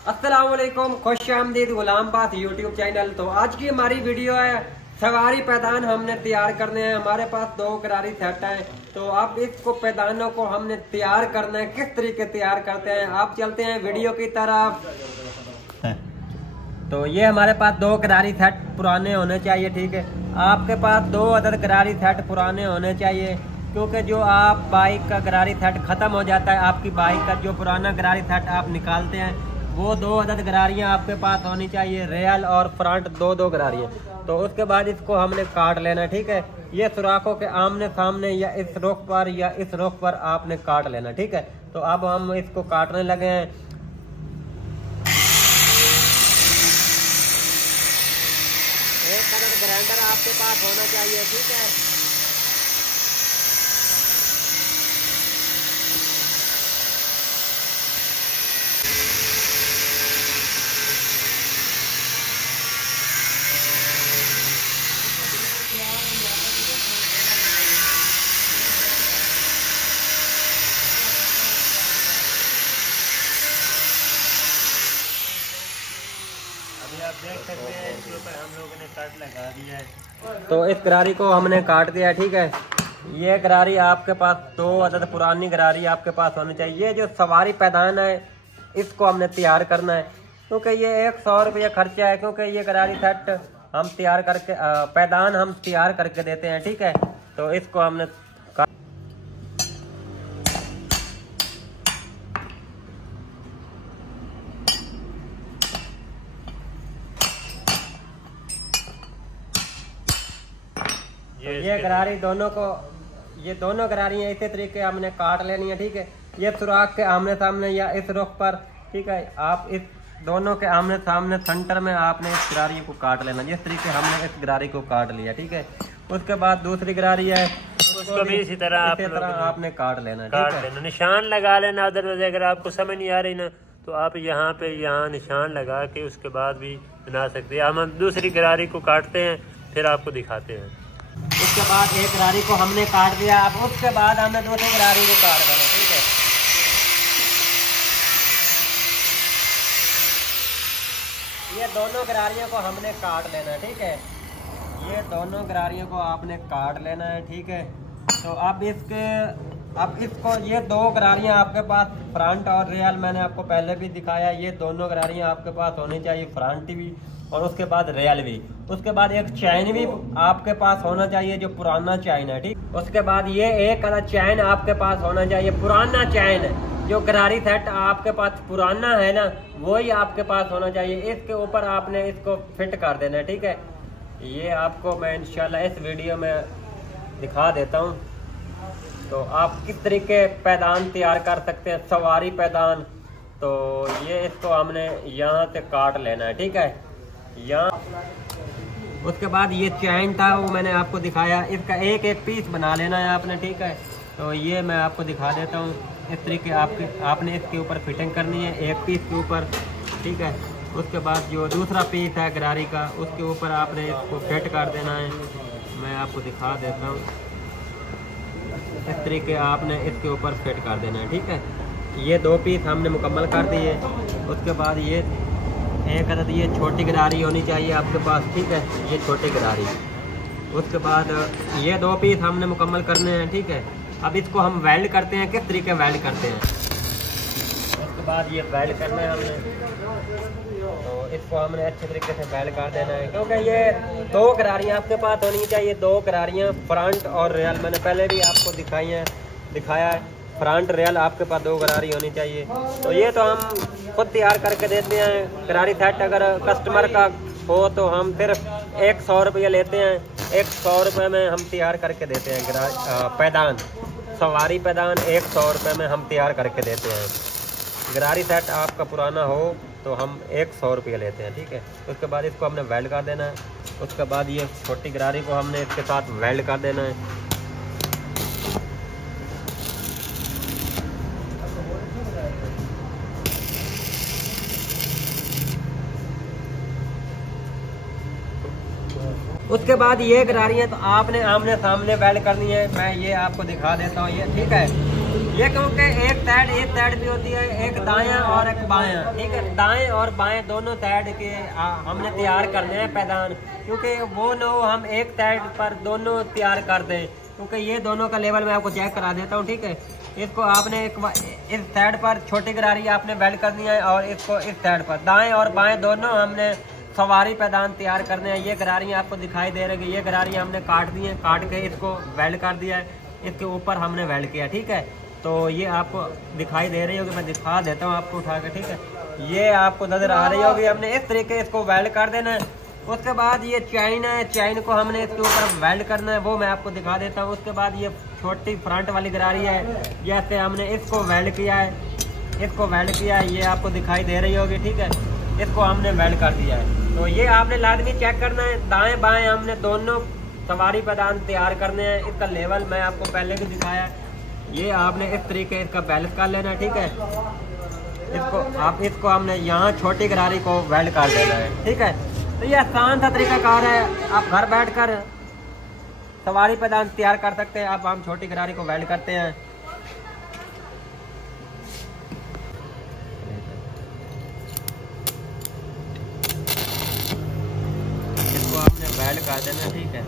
अस्सलामुअलैकुम, खुश आमदीद गुलाम बात यूट्यूब चैनल। तो आज की हमारी वीडियो है सवारी पैदान हमने तैयार करने हैं। हमारे पास 2 गरारी सेट है, तो अब इसको पैदानों को हमने तैयार करना है। किस तरीके तैयार करते हैं, आप चलते हैं वीडियो की तरफ। तो ये हमारे पास 2 गरारी सेट पुराने होने चाहिए, ठीक है। आपके पास 2 अदद गरारी सेट पुराने होने चाहिए, क्योंकि जो आप बाइक का गरारी सेट ख़त्म हो जाता है, आपकी बाइक का जो पुराना गरारी सेट आप निकालते हैं, वो 2 अदद गरारियाँ आपके पास होनी चाहिए, रियल और फ्रंट 2-2 गरारियाँ। तो उसके बाद इसको हमने काट लेना, ठीक है। ये सुराखों के आमने सामने या इस रुख पर या इस रुख पर आपने काट लेना, ठीक है। तो अब हम इसको काटने लगे हैं। एक अदद ग्राइंडर आपके पास होना चाहिए, ठीक है। आप देख सकते हैं इसके ऊपर हम लोगों ने कट लगा दिया है। तो इस गरारी को हमने काट दिया, ठीक है। ये गरारी आपके पास 2 अदद पुरानी गरारी आपके पास होनी चाहिए। ये जो सवारी पैदान है, इसको हमने तैयार करना है, क्योंकि ये 100 रुपये खर्चा है, क्योंकि ये गरारी सेट हम तैयार करके पैदान हम तैयार करके देते हैं, ठीक है। तो इसको हमने ये गरारी ये दोनों गरारियाँ इसी तरीके हमने काट लेनी है, ठीक है। ये सुराख के आमने सामने या इस रुख पर, ठीक है। आप इस दोनों के आमने सामने सेंटर में आपने इस गरारी को काट लेना। जिस तरीके हमने इस गरारी को काट लिया, ठीक है। उसके बाद दूसरी गरारी है, उसको भी इसी तरह आपने काट लेना, काट लेना, निशान लगा लेना। अगर आपको समझ नहीं आ रही ना, तो आप यहाँ निशान लगा के उसके बाद भी बना सकते हैं। हम दूसरी गरारी को काटते हैं, फिर आपको दिखाते हैं। उसके बाद एक गरारी को हमने काट दिया, अब उसके बाद हमने दूसरी गरारी को काट देना, ठीक है। ये दोनों गरारियों को हमने काट लेना, ठीक है। ये दोनों गरारियों को आपने काट लेना है, ठीक है। तो अब इसको ये 2 गरारियां आपके पास फ्रंट और रियल मैंने आपको पहले भी दिखाया। ये दोनों गरारियां आपके पास होनी चाहिए, फ्रंट भी और उसके बाद रियल भी। उसके बाद एक चैन भी आपके पास होना चाहिए, जो पुराना चैन है, ठीक। उसके बाद ये एक अदद चैन आपके पास होना चाहिए, पुराना चैन। जो गरारी सेट आपके पास पुराना है ना, वही आपके पास होना चाहिए। इसके ऊपर आपने इसको फिट कर देना है, ठीक है। ये आपको मैं इंशाल्लाह इस वीडियो में दिखा देता हूँ। तो आप किस तरीके पैदान तैयार कर सकते हैं, सवारी पैदान। तो ये इसको हमने यहाँ से काट लेना है, ठीक है। यहाँ उसके बाद ये चैन था, वो मैंने आपको दिखाया। इसका एक पीस बना लेना है आपने, ठीक है। तो ये मैं आपको दिखा देता हूँ। इस तरीके आपने इसके ऊपर फिटिंग करनी है, एक पीस के ऊपर, ठीक है। उसके बाद जो दूसरा पीस है गरारी का, उसके ऊपर आपने इसको फिट कर देना है। मैं आपको दिखा देता हूँ। इस तरीके आपने इसके ऊपर फिट कर देना है, ठीक है। ये 2 पीस हमने मुकम्मल कर दिए। उसके बाद ये एक अदद ये छोटी गरारी होनी चाहिए आपके पास, ठीक है। ये छोटी गरारी। उसके बाद ये 2 पीस हमने मुकम्मल करने हैं, ठीक है। अब इसको हम वेल्ड करते हैं। किस तरीके वेल्ड करते हैं, उसके बाद ये वेल्ड करना है हमने। तो इसको हमने अच्छे तरीके से वेल्ड कर देना है, क्योंकि ये 2 गरारियाँ आपके पास होनी चाहिए, 2 गरारियाँ फ्रंट और रियल। मैंने पहले भी आपको दिखाया है, फ्रंट रियल आपके पास 2 गरारी होनी चाहिए। तो ये तो हम खुद तैयार करके देते हैं गरारी सेट। अगर कस्टमर का हो तो हम सिर्फ 100 रुपये लेते हैं। 100 रुपये में हम तैयार करके देते हैं पैदान, सवारी पैदान 100 रुपये में हम तैयार करके देते हैं। गरारी सेट आपका पुराना हो तो हम 100 रुपये लेते हैं, ठीक है। उसके बाद इसको हमने वेल्ड कर देना है। उसके बाद ये छोटी गरारी को हमने इसके साथ वेल्ड कर देना है। उसके बाद ये गरारियाँ तो आपने आमने सामने वेल्ड करनी है। मैं ये आपको दिखा देता हूँ, ये ठीक है। ये क्योंकि एक साइड भी होती है, एक दायां और एक बायां, ठीक है। दाएं और बाएं दोनों साइड के हमने तैयार करने हैं पैदान, क्योंकि वो नो हम एक साइड पर दोनों तैयार कर दें, क्योंकि ये दोनों का लेवल मैं आपको चेक करा देता हूँ, ठीक है। इसको आपने इस साइड पर छोटी गरारी आपने वेल्ड करनी है और इसको इस साइड पर दाएं और बाएं दोनों हमने सवारी पैदान तैयार करने हैं। ये गरारियाँ आपको दिखाई दे रही है, ये गरारियाँ हमने काट दी हैं, काट के इसको वेल्ड कर दिया है, इसके ऊपर हमने वेल्ड किया, ठीक है। तो ये आपको दिखाई दे रही होगी, मैं दिखा देता हूँ आपको उठा के, ठीक है। ये आपको नज़र आ रही होगी, हमने इस तरीके इसको वेल्ड कर देना है। उसके बाद ये चैन है, चैन को हमने इसके ऊपर वेल्ड करना है, वो मैं आपको दिखा देता हूँ। उसके बाद ये छोटी फ्रंट वाली गरारी है, जैसे हमने इसको वेल्ड किया है, इसको वेल्ड किया है, ये आपको दिखाई दे रही होगी, ठीक है। इसको हमने वेल्ड कर दिया है। तो ये आपने लाजमी चेक करना है, दाएं बाएं हमने दोनों सवारी पैदान तैयार करने हैं। इसका लेवल मैं आपको पहले भी दिखाया है, ये आपने इस तरीके इसका बैलेंस कर लेना है, ठीक है। इसको हमने यहाँ छोटी गरारी को वेल्ड कर देना है, ठीक है। तो ये आसान सा तरीकाकार है, आप घर बैठकर सवारी पैदान तैयार कर सकते हैं। अब हम छोटी गरारी को वेल्ड करते हैं। इसको आपने वेल्ड कर देना, ठीक है।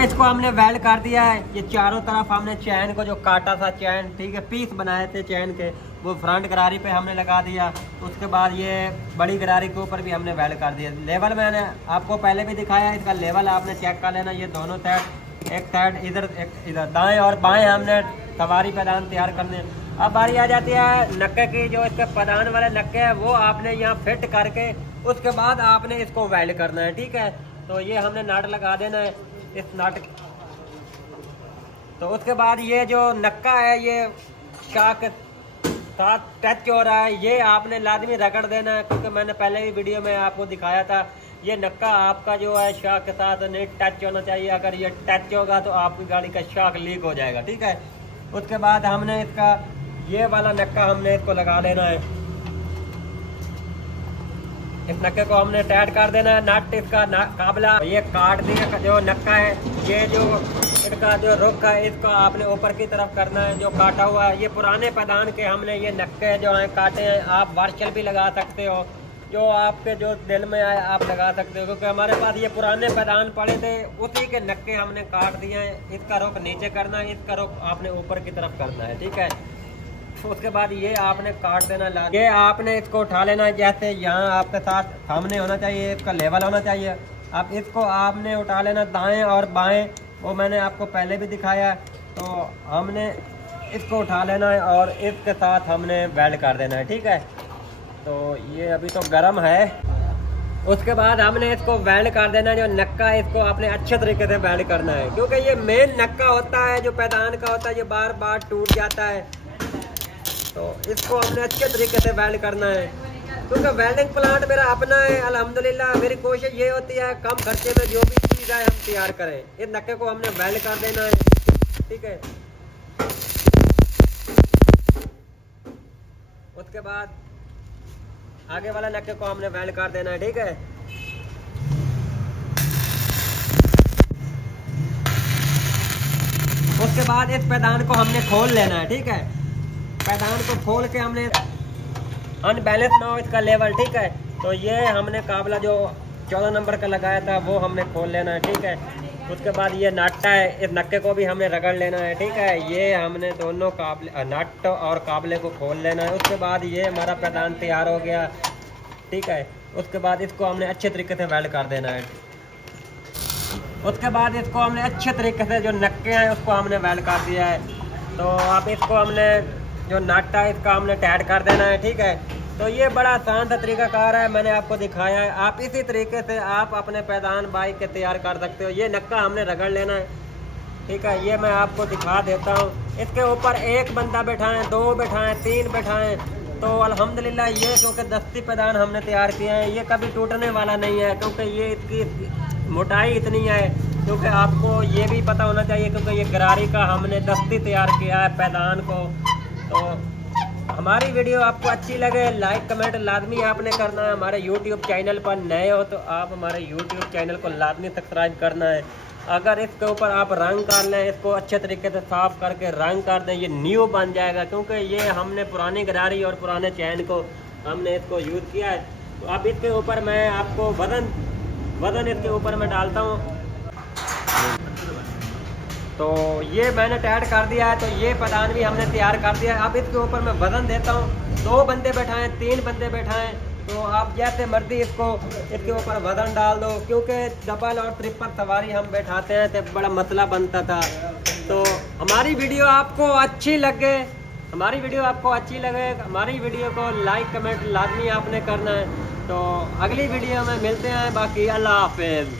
इसको हमने वेल्ड कर दिया है। ये चारों तरफ हमने चैन को जो काटा था, चैन, ठीक है, पीस बनाए थे चैन के, वो फ्रंट गरारी पे हमने लगा दिया। उसके बाद ये बड़ी गरारी के ऊपर भी हमने वेल्ड कर दिया। लेवल मैंने आपको पहले भी दिखाया, इसका लेवल आपने चेक कर लेना। ये दोनों साइड, एक साइड इधर, एक इधर, दाएं और बाएं हमने सवारी पैदान तैयार करने। अब बारी आ जाती है नक्के की, जो इसके पैदान वाले नक्के हैं वो आपने यहाँ फिट करके उसके बाद आपने इसको वेल्ड करना है, ठीक है। तो ये हमने नाट लगा देना है इस नाटक। तो उसके बाद ये जो नक्का है ये शाक के साथ टच हो रहा है, ये आपने लाजमी रगड़ देना है, क्योंकि मैंने पहले भी वीडियो में आपको दिखाया था, ये नक्का आपका जो है शाक के साथ नहीं टच होना चाहिए। अगर ये टच होगा तो आपकी गाड़ी का शाक लीक हो जाएगा, ठीक है। उसके बाद हमने इसका ये वाला नक्का हमने इसको लगा देना है, इस नक्के को हमने टाइट कर देना है। नट इसका काबला ये काट दिया, जो नक्का है, ये जो इसका जो रुख है, इसको आपने ऊपर की तरफ करना है, जो काटा हुआ है। ये पुराने पैदान के हमने ये नक्के जो हैं काटे हैं। आप वार्शल भी लगा सकते हो, जो आपके जो दिल में आए आप लगा सकते हो, क्योंकि हमारे पास ये पुराने पैदान पड़े थे, उसी के नक्के हमने काट दिए हैं। इसका रुख नीचे करना है, इसका रुख आपने ऊपर की तरफ करना है, ठीक है। उसके बाद ये आपने काट देना, ये आपने इसको उठा लेना है, जैसे यहाँ आपके साथ सामने होना चाहिए, इसका लेवल होना चाहिए। अब इसको आपने उठा लेना दाएं और बाएं, वो मैंने आपको पहले भी दिखाया। तो हमने इसको उठा लेना है और इसके साथ हमने वेल्ड कर देना है, ठीक है। तो ये अभी तो गर्म है। उसके बाद हमने इसको वेल्ड कर देना है, जो नक्का है इसको आपने अच्छे तरीके से वेल्ड करना है, क्योंकि ये मेन नक्का होता है जो पैदान का होता है, ये बार बार टूट जाता है। तो इसको हमने अच्छे तरीके से वेल्ड करना है, क्योंकि वेल्डिंग प्लांट मेरा अपना है अल्हम्दुलिल्लाह। मेरी कोशिश ये होती है कम खर्चे में जो भी चीज़ है हम तैयार करें। इस नक्के को हमने वेल्ड कर देना है, ठीक है। उसके बाद आगे वाला नक्के को हमने वेल्ड कर देना है, ठीक है। उसके बाद इस पैदान को हमने खोल लेना है, ठीक है। पैदान को खोल के हमने अनबैलेंस ना हो इसका लेवल, ठीक है। तो ये हमने काबला जो 14 नंबर का लगाया था वो हमने खोल लेना है, ठीक है। उसके बाद ये नाटा है, इस नक्के को भी हमने रगड़ लेना है, ठीक है। ये हमने दोनों काबले नट और काबले को खोल लेना है। उसके बाद ये हमारा पैदान तैयार हो गया, ठीक है। उसके बाद इसको हमने अच्छे तरीके से वेल्ड कर देना है। उसके बाद इसको हमने अच्छे तरीके से जो नक्के हैं उसको हमने वेल्ड कर दिया है। तो आप इसको हमने जो नट है इसका हमने टाइट कर देना है, ठीक है। तो ये बड़ा आसान सा तरीकाकार है, मैंने आपको दिखाया है। आप इसी तरीके से आप अपने पैदान बाइक के तैयार कर सकते हो। ये नक्का हमने रगड़ लेना है, ठीक है। ये मैं आपको दिखा देता हूँ। इसके ऊपर एक बंदा बैठाएं, 2 बैठाएं, 3 बैठाएं, तो अल्हम्दुलिल्लाह ये क्योंकि दस्ती पैदान हमने तैयार किए हैं, ये कभी टूटने वाला नहीं है, क्योंकि ये इसकी मोटाई इतनी है। क्योंकि आपको ये भी पता होना चाहिए, क्योंकि ये गरारी का हमने दस्ती तैयार किया है पैदान को। तो हमारी वीडियो आपको अच्छी लगे लाइक कमेंट लाजमी आपने करना है। हमारे यूट्यूब चैनल पर नए हो तो आप हमारे यूट्यूब चैनल को लाजमी सब्सक्राइब करना है। अगर इसके ऊपर आप रंग कर लें, इसको अच्छे तरीके से साफ करके रंग कर दें, ये न्यू बन जाएगा, क्योंकि ये हमने पुरानी गरारी और पुराने चैन को हमने इसको यूज़ किया है। तो अब इसके ऊपर मैं आपको वज़न इसके ऊपर मैं डालता हूँ। तो ये मैंने टाइट कर दिया है, तो ये पदान भी हमने तैयार कर दिया है। अब इसके ऊपर मैं वज़न देता हूँ। 2 बंदे बैठाएं, 3 बंदे बैठाएं, तो आप जैसे मर्जी इसके ऊपर वज़न डाल दो, क्योंकि डबल और ट्रिपल सवारी हम बैठाते हैं तो बड़ा मसला बनता था। तो हमारी वीडियो आपको अच्छी लगे, हमारी वीडियो को लाइक कमेंट लाजमी आपने करना है। तो अगली वीडियो में मिलते हैं, बाकी अल्लाह हाफिज़।